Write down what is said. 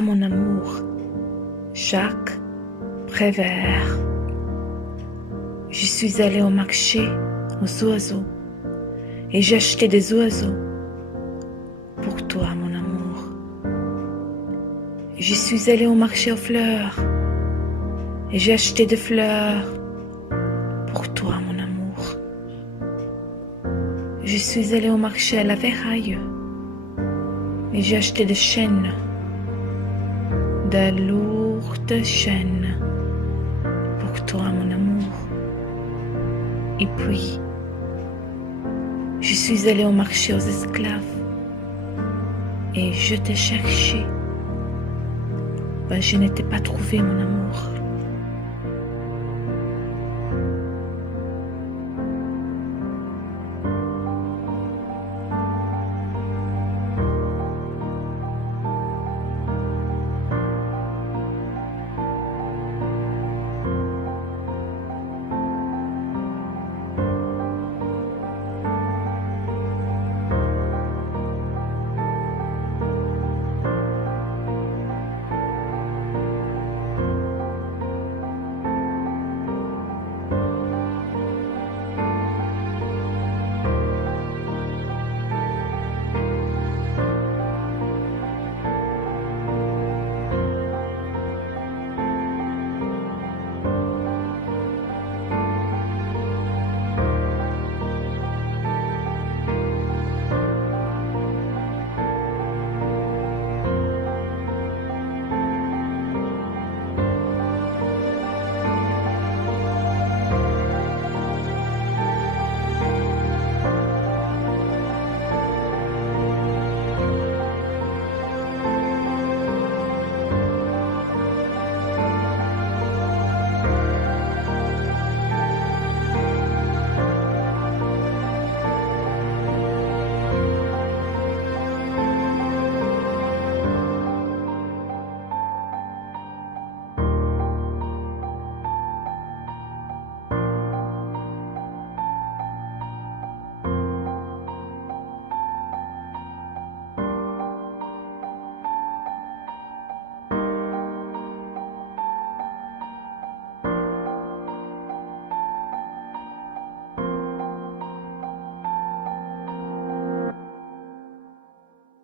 mon amour, Jacques Prévert. Je suis allée au marché aux oiseaux et j'ai acheté des oiseaux pour toi, mon amour. Je suis allée au marché aux fleurs et j'ai acheté des fleurs pour toi, mon amour. Je suis allée au marché à la Verraille et j'ai acheté des chaînes, de lourdes chaînes pour toi, mon amour. Et puis, je suis allée au marché aux esclaves et je t'ai cherché. Ben, je ne t'ai pas trouvé, mon amour.